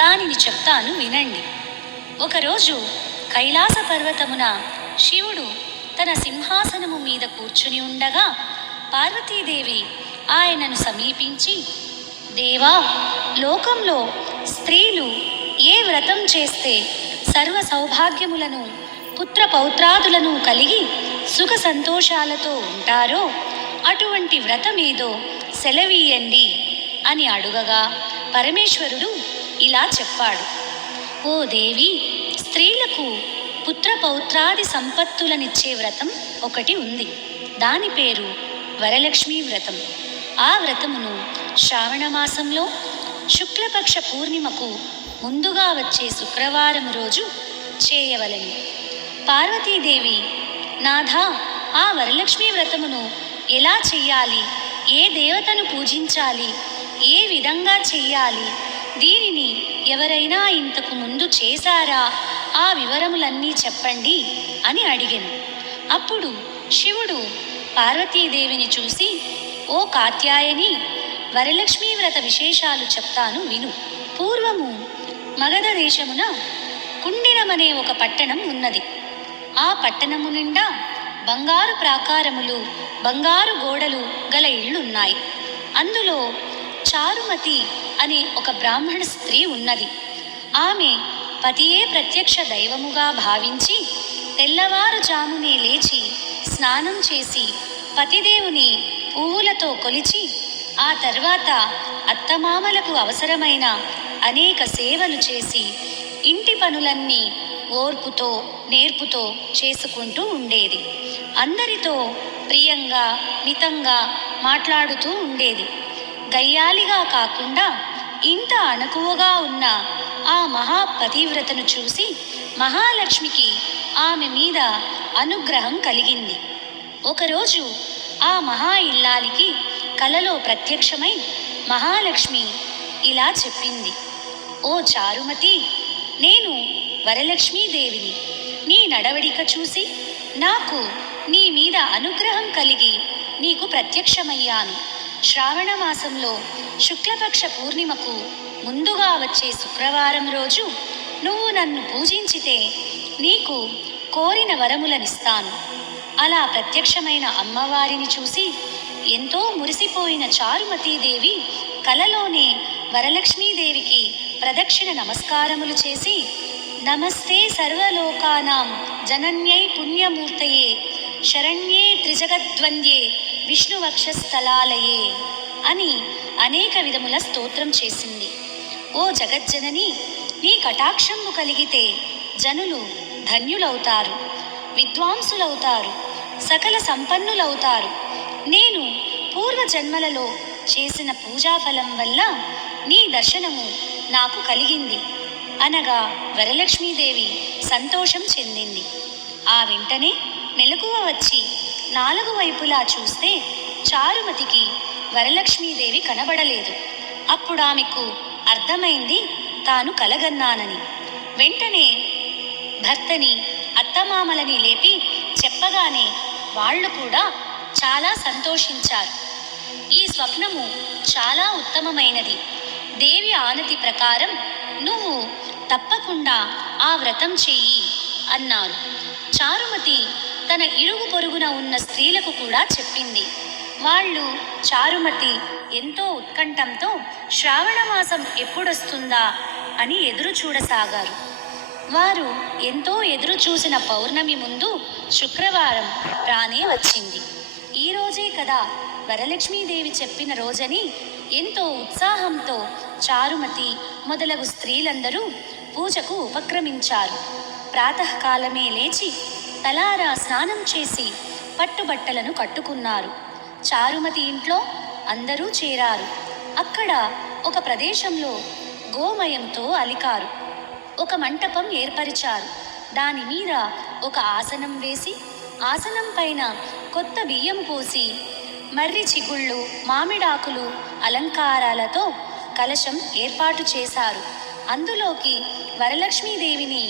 దానిని చెప్తాను వినండి. ఒకరోజు కైలాస పర్వతమున శివుడు తన సింహాసనము మీద కూర్చుని ఉండగా పార్వతీదేవి ఆయనను సమీపించి, దేవా, లోకంలో స్త్రీలు ఏ వ్రతం చేస్తే సర్వ సౌభాగ్యములను పుత్ర పౌత్రాదులను కలిగి సుఖ సంతోషాలతో ఉంటారో అటువంటి వ్రతమేదో సెలవీయండి అని అడుగగా పరమేశ్వరుడు ఇలా చెప్పాడు. ఓ దేవి, స్త్రీలకు పుత్ర పౌత్రాది సంపత్తులనిచ్చే వ్రతం ఒకటి ఉంది. దాని పేరు వరలక్ష్మీ వ్రతం. ఆ వ్రతమును శ్రావణ మాసంలో శుక్లపక్ష పూర్ణిమకు ముందుగా వచ్చే శుక్రవారం రోజు చేయవలెను. పార్వతీదేవి, నాథా, ఆ వరలక్ష్మీ వ్రతమును ఎలా చెయ్యాలి, ఏ దేవతను పూజించాలి, ఏ విధంగా చెయ్యాలి, దీనిని ఎవరైనా ఇంతకు ముందు చేశారా, ఆ వివరములన్నీ చెప్పండి అని అడిగెను. అప్పుడు శివుడు పార్వతీదేవిని చూసి, ఓ కాత్యాయని, వరలక్ష్మీ వ్రత విశేషాలు చెప్తాను విను. పూర్వము మగధ దేశమున కుండినమనే ఒక పట్టణం ఉన్నది. ఆ పట్టణము నిండా బంగారు ప్రాకారములు, బంగారు గోడలు గల ఇళ్ళున్నాయి. అందులో చారుమతి అనే ఒక బ్రాహ్మణ స్త్రీ ఉన్నది. ఆమె పతియే ప్రత్యక్ష దైవముగా భావించి తెల్లవారుజామునే లేచి స్నానం చేసి పతిదేవుని పువ్వులతో కొలిచి ఆ తర్వాత అత్తమామలకు అవసరమైన అనేక సేవలు చేసి ఇంటి పనులన్నీ ఓర్పుతో నేర్పుతో చేసుకుంటూ ఉండేది. అందరితో ప్రియంగా మితంగా మాట్లాడుతూ ఉండేది. గయ్యాలిగా కాకుండా ఇంత అణకువగా ఉన్న ఆ మహాపతివ్రతను చూసి మహాలక్ష్మికి ఆమె మీద అనుగ్రహం కలిగింది. ఒకరోజు ఆ మహా ఇల్లాలికి కలలో ప్రత్యక్షమై మహాలక్ష్మి ఇలా చెప్పింది. ఓ చారుమతి, నేను వరలక్ష్మీదేవిని. నీ నడవడిక చూసి నాకు నీ మీద అనుగ్రహం కలిగి నీకు ప్రత్యక్షమయ్యాను. శ్రావణ మాసంలో శుక్లపక్ష పూర్ణిమకు ముందుగా వచ్చే శుక్రవారం రోజు నువ్వు నన్ను పూజించితే నీకు కోరిన వరములనిస్తాను. అలా ప్రత్యక్షమైన అమ్మవారిని చూసి ఎంతో మురిసిపోయిన చారుమతీదేవి కలలోనే వరలక్ష్మీదేవికి ప్రదక్షిణ నమస్కారములు చేసి, నమస్తే సర్వలోకానాం జనన్యై పుణ్యమూర్తయే శరణ్యే త్రిజగద్వంద్యే విష్ణువక్షస్థలాలయే అని అనేక విధముల స్తోత్రం చేసింది. ఓ జగజ్జనని, నీ కటాక్షము కలిగితే జనులు ధన్యులవుతారు, విద్వాంసులవుతారు, సకల సంపన్నులవుతారు. నేను పూర్వజన్మలలో చేసిన పూజాఫలం వల్ల నీ దర్శనము నాకు కలిగింది అనగా వరలక్ష్మీదేవి సంతోషం చెందింది. ఆ వెంటనే మెలకువ వచ్చి 4 వైపులా చూస్తే చారుమతికి వరలక్ష్మీదేవి కనబడలేదు. అప్పుడు ఆమెకు అర్థమైంది తాను కలగన్నానని. వెంటనే భర్తని అత్తమామలని లేపి చెప్పగానే వాళ్ళు కూడా చాలా సంతోషించారు. ఈ స్వప్నము చాలా ఉత్తమమైనది. దేవి ఆనతి ప్రకారం నువ్వు తప్పకుండా ఆ వ్రతం చెయ్యి అన్నారు. చారుమతి తన ఇరుగు పొరుగున ఉన్న స్త్రీలకు కూడా చెప్పింది. వాళ్ళు చారుమతి ఎంతో ఉత్కంఠంతో శ్రావణమాసం ఎప్పుడొస్తుందా అని ఎదురు చూడసాగారు. వారు ఎంతో ఎదురు చూసిన పౌర్ణమి ముందు శుక్రవారం రానే వచ్చింది. ఈ రోజే కదా వరలక్ష్మీదేవి చెప్పిన రోజని ఎంతో ఉత్సాహంతో చారుమతి మొదలగు స్త్రీలందరూ పూజకు ఉపక్రమించారు. ప్రాతకాలమే లేచి తలారా స్నానం చేసి పట్టుబట్టలను కట్టుకున్నారు. చారుమతి ఇంట్లో అందరూ చేరారు. అక్కడ ఒక ప్రదేశంలో గోమయంతో అలికారు. ఒక మంటపం ఏర్పరిచారు. దాని మీద ఒక ఆసనం వేసి ఆసనం పైన కొత్త బియ్యం పోసి మర్రి చిగుళ్ళు, మామిడాకులు అలంకారాలతో కలశం ఏర్పాటు చేశారు. అందులోకి వరలక్ష్మీదేవిని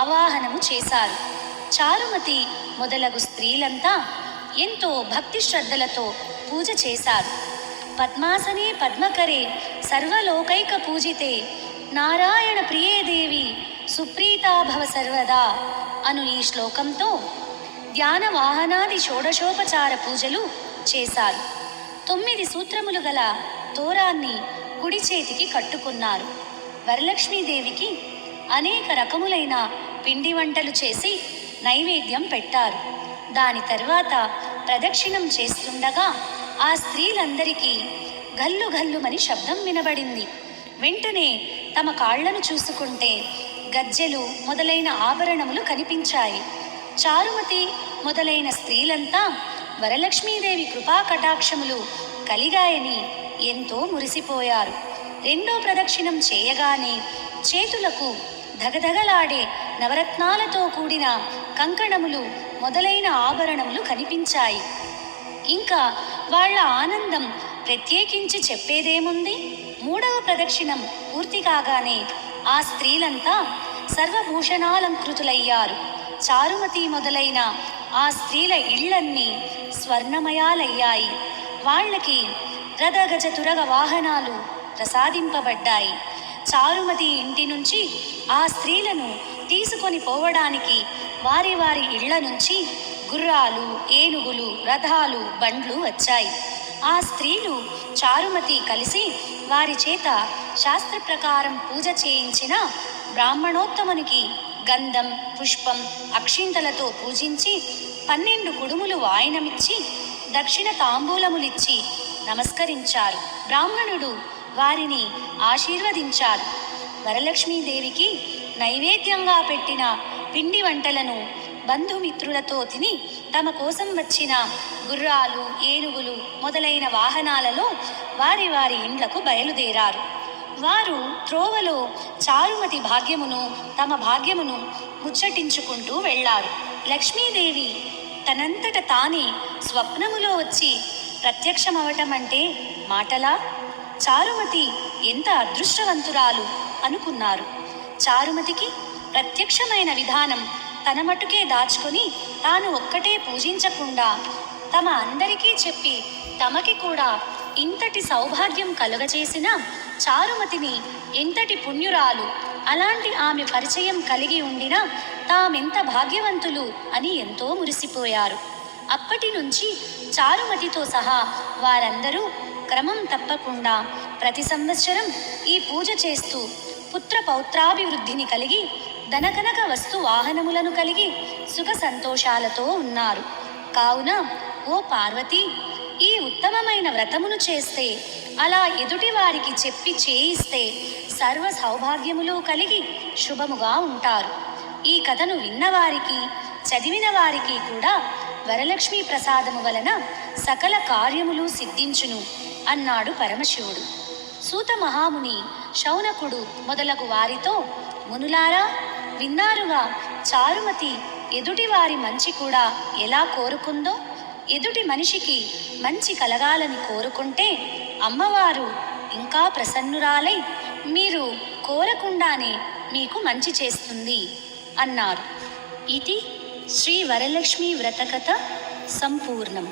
ఆవాహనము చేశారు. చారుమతి మొదలగు స్త్రీలంతా ఎంతో భక్తి శ్రద్ధలతో పూజ చేశారు. పద్మాసనే పద్మకరే సర్వలోకైక పూజితే నారాయణ ప్రియేదేవి సుప్రీతాభవ సర్వదా అను ఈ శ్లోకంతో ధ్యాన వాహనాది షోడశోపచార పూజలు చేశారు. 9 సూత్రములు గల తోరాన్ని కుడి చేతికి కట్టుకున్నారు. వరలక్ష్మీదేవికి అనేక రకములైన పిండి వంటలు చేసి నైవేద్యం పెట్టారు. దాని తర్వాత ప్రదక్షిణం చేస్తుండగా ఆ స్త్రీలందరికీ గల్లు గల్లుమని శబ్దం వినబడింది. వెంటనే తమ కాళ్లను చూసుకుంటే గజ్జెలు మొదలైన ఆభరణములు కనిపించాయి. చారుమతి మొదలైన స్త్రీలంతా వరలక్ష్మీదేవి కృపా కటాక్షములు కలిగాయని ఎంతో మురిసిపోయారు. రెండో ప్రదక్షిణం చేయగానే చేతులకు ధగధగలాడే నవరత్నాలతో కూడిన కంకణములు మొదలైన ఆభరణములు కనిపించాయి. ఇంకా వాళ్ళ ఆనందం ప్రత్యేకించి చెప్పేదేముంది? మూడవ ప్రదక్షిణం పూర్తి కాగానే ఆ స్త్రీలంతా సర్వభూషణాలంకృతులయ్యారు. చారుమతి మొదలైన ఆ స్త్రీల ఇళ్లన్నీ స్వర్ణమయాలయ్యాయి. వాళ్ళకి రథగజ తురగ వాహనాలు ప్రసాదింపబడ్డాయి. చారుమతి ఇంటి నుంచి ఆ స్త్రీలను తీసుకొని పోవడానికి వారి వారి ఇళ్ల నుంచి గుర్రాలు, ఏనుగులు, రథాలు, బండ్లు వచ్చాయి. ఆ స్త్రీలు చారుమతి కలిసి వారి చేత శాస్త్ర ప్రకారం పూజ చేయించిన బ్రాహ్మణోత్తమునికి గంధం, పుష్పం, అక్షింతలతో పూజించి 12 కుడుములు వాయనమిచ్చి దక్షిణ తాంబూలములిచ్చి నమస్కరించారు. బ్రాహ్మణుడు వారిని ఆశీర్వదించారు. వరలక్ష్మీదేవికి నైవేద్యంగా పెట్టిన పిండి వంటలను బంధుమిత్రులతో తిని తమ కోసం వచ్చిన గుర్రాలు, ఏనుగులు మొదలైన వాహనాలలో వారి వారి ఇండ్లకు బయలుదేరారు. వారు త్రోవలో చారుమతి భాగ్యమును తమ భాగ్యమును ముచ్చటించుకుంటూ వెళ్ళారు. లక్ష్మీదేవి తనంతట తానే స్వప్నములో వచ్చి ప్రత్యక్షమవటం అంటే మాటలా? చారుమతి ఎంత అదృష్టవంతురాలు అనుకున్నారు. చారుమతికి ప్రత్యక్షమైన విధానం తన మటుకే దాచుకొని తాను ఒక్కటే పూజించకుండా తమ అందరికీ చెప్పి తమకి కూడా ఇంతటి సౌభాగ్యం కలుగచేసిన చారుమతిని ఎంతటి పుణ్యురాలు, అలాంటి ఆమె పరిచయం కలిగి ఉండినా తామెంత భాగ్యవంతులు అని ఎంతో మురిసిపోయారు. అప్పటి నుంచి చారుమతితో సహా వారందరూ క్రమం తప్పకుండా ప్రతి సంవత్సరం ఈ పూజ చేస్తూ పుత్ర పౌత్రాభివృద్ధిని కలిగి ధనకనక వస్తు వాహనములను కలిగి సుఖ సంతోషాలతో ఉన్నారు. కావున ఓ పార్వతి, ఈ ఉత్తమమైన వ్రతమును చేస్తే, అలా ఎదుటి వారికి చెప్పి చేయిస్తే సర్వ సౌభాగ్యములు కలిగి శుభముగా ఉంటారు. ఈ కథను విన్నవారికి, చదివిన వారికి కూడా వరలక్ష్మీ ప్రసాదము వలన సకల కార్యములు సిద్ధించును అన్నాడు పరమశివుడు. సూత మహాముని శౌనకుడు మొదలగు వారితో, మునులారా, విన్నారుగా చారుమతి ఎదుటి వారి మంచి కూడా ఎలా కోరుకుందో. ఎదుటి మనిషికి మంచి కలగాలని కోరుకుంటే అమ్మవారు ఇంకా ప్రసన్నురాలై మీరు కోరకుండానే మీకు మంచి చేస్తుంది అన్నారు. ఇది శ్రీ వరలక్ష్మీ వ్రతకథ సంపూర్ణం.